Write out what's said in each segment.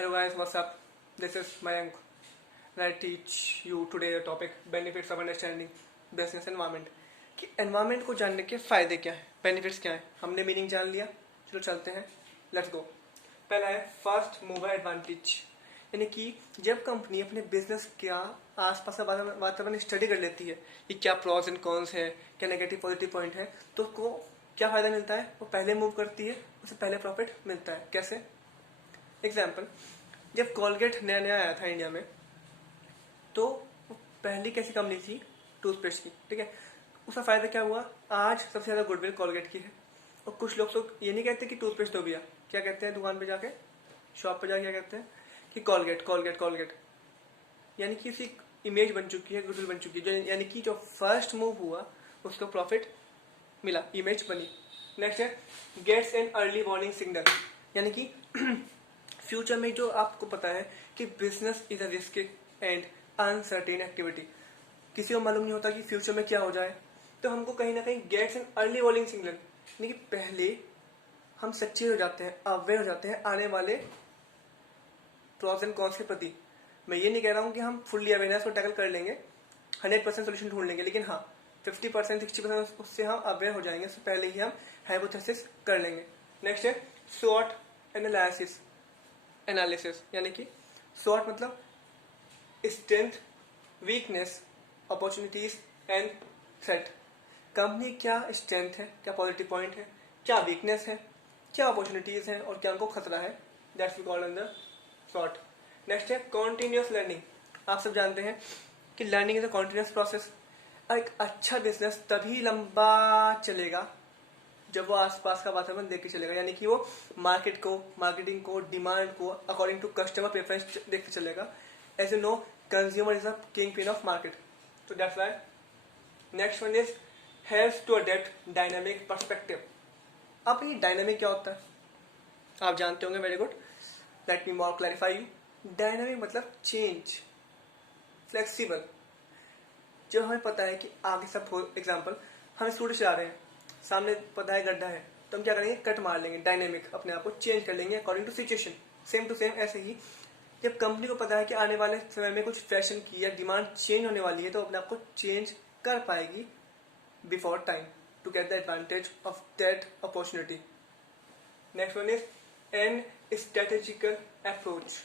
Hello guys, what's up? This is Mayank and I teach you today the topic benefits of understanding business environment. कि environment को जानने के फायदे क्या है, benefits क्या है. हमने मीनिंग जान लिया, चलो चलते हैं. Let's go. पहला है फर्स्ट मूवर एडवांटेज, यानी कि जब कंपनी अपने बिजनेस का आसपास का वातावरण स्टडी कर लेती है कि क्या प्रॉस एंड कॉन्स है, क्या नेगेटिव पॉजिटिव पॉइंट है, तो उसको क्या फायदा मिलता है, वो पहले मूव करती है, उसे पहले प्रॉफिट मिलता है. कैसे? एग्जाम्पल, जब कॉलगेट नया नया आया था इंडिया में, तो पहली कैसी कंपनी थी, टूथपेस्ट की. ठीक है, उसका फायदा क्या हुआ, आज सबसे ज्यादा गुडविल कॉलगेट की है. और कुछ लोग तो ये नहीं कहते कि टूथपेस्ट हो गया, क्या कहते हैं दुकान पे जाके, शॉप पे जाके क्या कहते हैं कि कॉलगेट कॉलगेट कॉलगेट, यानी कि उसकी इमेज बन चुकी है, गुडविल बन चुकी है. यानी कि जो फर्स्ट मूव हुआ उसको प्रॉफिट मिला, इमेज बनी. नेक्स्ट है gets an early warning signal, यानी कि फ्यूचर में जो आपको पता है कि business is a risk and uncertain activity, किसी को मालूम नहीं होता कि फ्यूचर में क्या हो जाए, तो हमको कहीं ना कहीं gets an early warning signal, यानी कि पहले हम सच्चे हो जाते हैं, अवेयर हो जाते हैं आने वाले प्रॉस एंड कॉन्स के प्रति. मैं ये नहीं कह रहा हूँ कि हम फुल्ली अवेयरनेस को टैकल कर लेंगे, 100% सोल्यूशन ढूंढ लेंगे, लेकिन हाँ 50% 60% उससे हम अवेयर हो जाएंगे, उससे पहले ही हम हाइपोथेसिस कर लेंगे. नेक्स्ट है स्वॉट एनालिसिस, यानी कि स्वॉट मतलब strength, weakness, opportunities and threat. Company क्या स्ट्रेंथ है, क्या पॉजिटिव पॉइंट है, क्या वीकनेस है, क्या अपॉर्चुनिटीज है और क्या उनको खतरा है, दैट्स वी कॉल्ड अंडर स्वॉट. नेक्स्ट है कॉन्टिन्यूस लर्निंग. आप सब जानते हैं कि learning is a continuous process. एक अच्छा बिजनेस तभी लंबा चलेगा जब वो आसपास का वातावरण देख के चलेगा, यानी कि वो मार्केटिंग को, डिमांड को अकॉर्डिंग टू कस्टमर प्रेफरेंस देख के चलेगा. As a know, consumer is a king pin of market, तो that's why. Next one is helps to adapt dynamic perspective. अब ये डायनामिक क्या होता है आप जानते होंगे, very good. Let me more clarify you. Dynamic मतलब चेंज, फ्लेक्सिबल. जब हमें पता है कि आगे सब, फॉर एग्जाम्पल हम स्कूटी चला रहे हैं, सामने पता है गड्ढा है, तो हम क्या करेंगे, कट मार लेंगे. डायनेमिक, अपने आप को चेंज कर लेंगे according to situation. Same to same ऐसे ही जब कंपनी को पता है कि आने वाले समय में कुछ फैशन की या डिमांड चेंज होने वाली है, तो अपने आप को चेंज कर पाएगी before time to get the advantage of that opportunity. Next one is an strategical approach.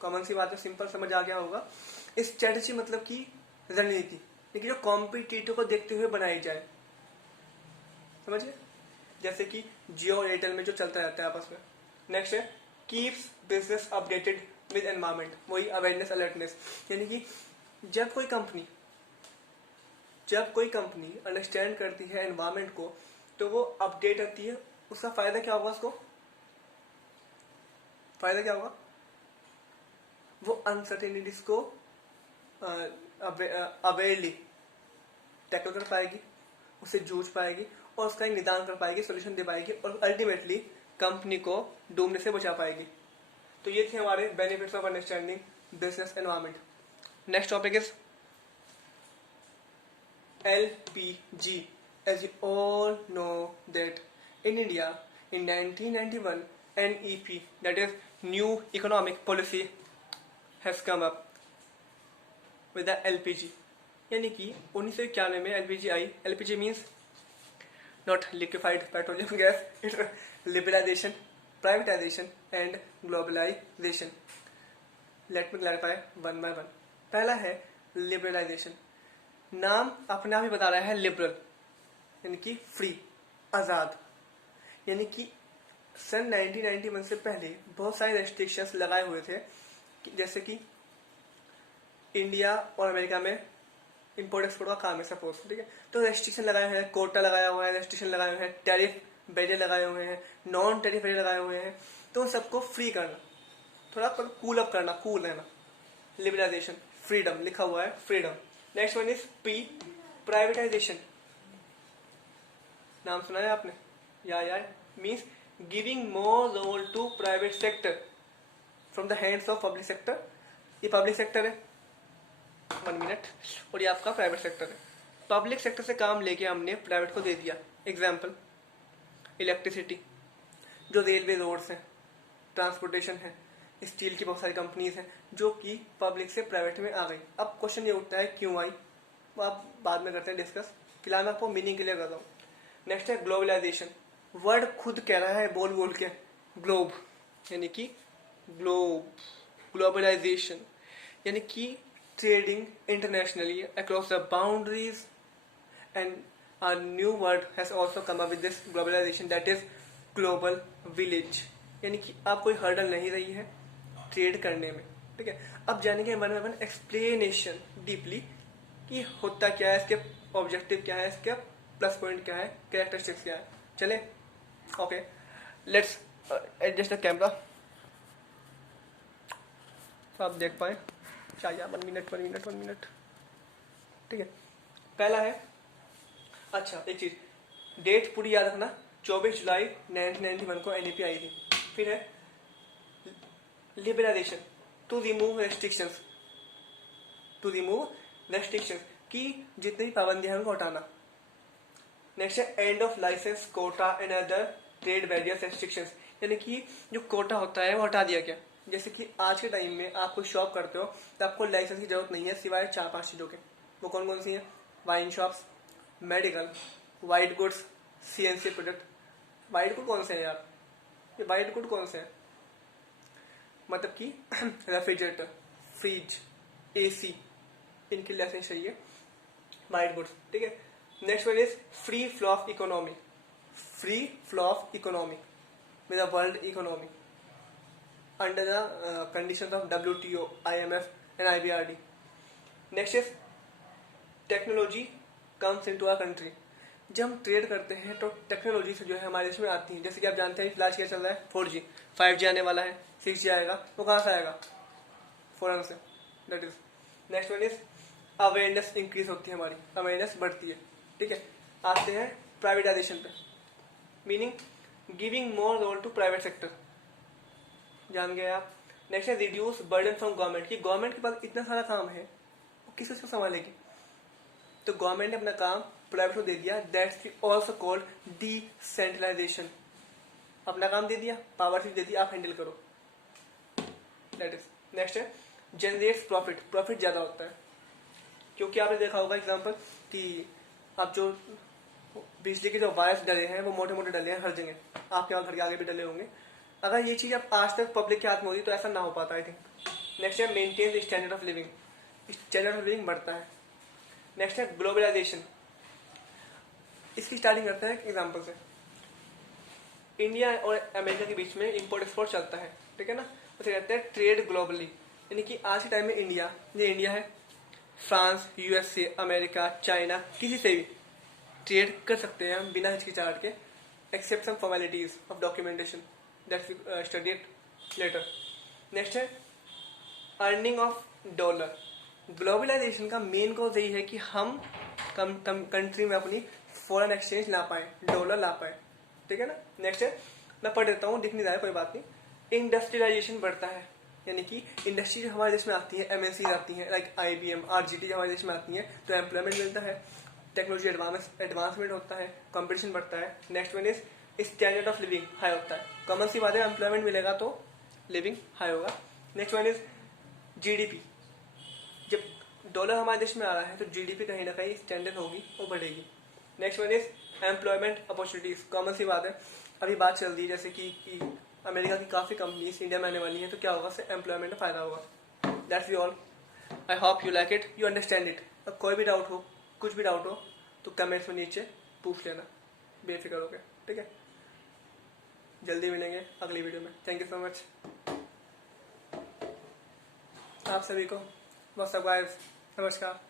Common सी बात है, सिंपल समझ आ गया होगा. स्ट्रेटेजी मतलब कि रणनीति, लेकिन जो कॉम्पिटिटर को देखते हुए बनाई जाए, समझिए, जैसे कि जियो और एयरटेल में जो चलता रहता है आपस में. नेक्स्ट है keeps business updated with environment, वही अवेयरनेस, अलर्टनेस, यानी कि जब कोई कंपनी अंडरस्टैंड करती है एनवायरमेंट को, तो वो अपडेट रहती है. उसका फायदा क्या होगा, उसको फायदा क्या होगा, वो अनसर्टेनिटीज को अवेयरली टैकल कर पाएगी, उससे जूझ पाएगी और उसका एक निदान कर पाएगी, सोल्यूशन दे पाएगी और अल्टीमेटली कंपनी को डूबने से बचा पाएगी. तो ये थे हमारे benefits of understanding business environment. Next topic is LPG. As you all know that in India in 1991 NEP, that is New Economic Policy, has come up with the LPG. यानी कि 1991 में LPG I. LPG means not liquefied petroleum gas, it's liberalization, privatization and globalization. Let me clarify one by one. पहला है liberalization. नाम अपने आप ही बता रहा है, लिबरल यानी कि फ्री, आज़ाद. यानी कि सन 1991 से पहले बहुत सारे रेस्ट्रिक्शंस लगाए हुए थे, जैसे कि इंडिया और अमेरिका में इंपोर्ट एक्सपोर्ट का काम है सपोज, ठीक है, तो रेस्ट्रिक्शन लगाए हुए हैं, कोटा लगाया हुआ है, रेस्ट्रिक्शन लगाए हुए हैं, टैरिफ बैरियर लगाए हुए हैं, नॉन टैरिफ बैरियर लगाए हुए हैं. तो उन सबको फ्री करना, थोड़ा कूल अप करना, कूल रहना. लिबरलाइजेशन, फ्रीडम, लिखा हुआ है freedom. Next one is P, privatisation. नाम सुना है आपने, यार means giving more role to private sector from the hands of public sector. ये पब्लिक सेक्टर है, 1 मिनट, और ये आपका प्राइवेट सेक्टर है. पब्लिक सेक्टर से काम लेके हमने प्राइवेट को दे दिया. एग्जाम्पल, इलेक्ट्रिसिटी, जो रेलवे रोड्स हैं, ट्रांसपोर्टेशन है, स्टील की बहुत सारी कंपनीज हैं जो कि पब्लिक से प्राइवेट में आ गई। अब क्वेश्चन ये उठता है क्यों आई, वो आप बाद में करते हैं डिस्कस, फिलहाल मैं आपको मीनिंग क्लियर कर रहा हूँ। नेक्स्ट है ग्लोबलाइजेशन। वर्ड खुद कह रहा है बोल बोल के ग्लोब, यानी कि ग्लोब, ग्लोबलाइजेशन यानी कि trading internationally across the boundaries, and a new word has also come up with this globalization, that is global village, यानी कि आप कोई हर्डल नहीं रही है ट्रेड करने में। ठीक है, अब जानेंगे one by one explanation deeply कि होता क्या है, इसके ऑब्जेक्टिव क्या है, इसके प्लस पॉइंट क्या है, कैरेक्टरिस्टिक्स क्या है। चले okay, let's adjust the camera तो आप देख पाए। चाहिए 1 मिनट। ठीक है, पहला है, अच्छा एक चीज, डेट पूरी याद रखना, 24 जुलाई 1991 को एनईपी आई थी। फिर है लिबरलाइजेशन, टू रिमूव रेस्ट्रिक्शंस, की जितनी पाबंदियां हैं उनको हटाना। नेक्स्ट है end of licence quota and other trade barriers restrictions, यानी कि जो कोटा होता है वो हटा दिया गया। जैसे कि आज के टाइम में आप कोई शॉप करते हो तो आपको लाइसेंस की जरूरत नहीं है सिवाय 4-5 चीजों के। वो कौन कौन सी है? Wine shops, medical, white goods, CNC product. White good कौन से है यार? ये वाइट गुड कौन से है? मतलब कि रेफ्रिजरेटर, फ्रिज, एसी, इनके लाइसेंस चाहिए वाइट गुड्स। ठीक है, next one is free flow of economy, with the world economy under the conditions of WTO, IMF and IBRD। Next is technology comes into our country. जब हम trade करते हैं तो technology से जो है हमारे देश में आती है। जैसे कि आप जानते हैं फिलहाल क्या चल रहा है, 4G, 5G आने वाला है, 6G आएगा, वो कहाँ से आएगा? फॉरेन से। That is next one is awareness increase होती है, हमारी अवेयरनेस बढ़ती है। ठीक है, आते हैं प्राइवेटाइजेशन पे, meaning giving more role to private sector, जान गए आप। नेक्स्ट है रिड्यूस बर्डन फ्रॉम गवर्नमेंट, कि गवर्नमेंट के पास इतना सारा काम है, वो किस को संभालेगी? तो गवर्नमेंट ने अपना काम प्राइवेट को दे दिया, दैट्स ऑल्सो कॉल्ड डिसेंट्रलाइजेशन। अपना काम दे दिया, पावर दे दी, आप हैंडल करो, दैट इज। नेक्स्ट है जनरेट्स प्रॉफिट, प्रॉफिट ज्यादा होता है, क्योंकि आपने देखा होगा एग्जांपल कि आप जो बिजली के जो वायर्स डले हैं वो मोटे मोटे डले हैं हर जगह, आपके वहाँ घर के आगे भी डले होंगे। अगर ये चीज अब आज तक पब्लिक के हाथ में होती तो ऐसा ना हो पाता, आई थिंक। नेक्स्ट है maintain standard of living, standard of living बढ़ता है। नेक्स्ट है ग्लोबलाइजेशन, इसकी स्टार्टिंग करते हैं एक एग्जांपल से। इंडिया और अमेरिका के बीच में इंपोर्ट एक्सपोर्ट चलता है, ठीक है ना, उसे कहते हैं ट्रेड ग्लोबली, यानी कि आज के टाइम में इंडिया है, फ्रांस, USA, अमेरिका, चाइना, किसी से भी ट्रेड कर सकते हैं हम बिना हिचकिचाहट के, except some formalities of documentation that's we studied later. Next है अर्निंग ऑफ डॉलर। ग्लोबलाइजेशन का मेन कॉज यही है कि हम कंट्री में अपनी फॉरेन एक्सचेंज ला पाए, डॉलर ला पाए, ठीक है ना। नेक्स्ट है, मैं पढ़ देता हूँ, दिख नहीं रहा है, कोई बात नहीं। इंडस्ट्रियलाइजेशन बढ़ता है, यानी कि इंडस्ट्री जो हमारे देश में आती है, MNC आती है, लाइक IBM, RGT जो हमारे देश में आती है, तो एम्प्लॉयमेंट मिलता है, टेक्नोलॉजी एडवांसमेंट होता है, कंपटीशन बढ़ता है। Next one is standard of living high होता है, कॉमन सी बात है, एम्प्लॉयमेंट मिलेगा तो लिविंग हाई होगा। नेक्स्ट वन इज GDP, जब डॉलर हमारे देश में आ रहा है तो GDP कहीं ना कहीं स्टैंडर्ड होगी और बढ़ेगी। Next one is employment opportunities, common सी बात है, अभी बात चल रही है जैसे कि अमेरिका की काफी कंपनीज इंडिया में आने वाली हैं, तो क्या होगा, उससे एम्प्लॉयमेंट में फायदा होगा। That's we all, I hope you like it, you understand it. अब कोई भी डाउट हो, कुछ भी डाउट हो तो कमेंट्स में नीचे पूछ लेना, बेफिक्र होकर, ठीक है। जल्दी मिलेंगे अगली वीडियो में। थैंक यू सो मच आप सभी को, व्हाट्सअप गाइस, नमस्कार।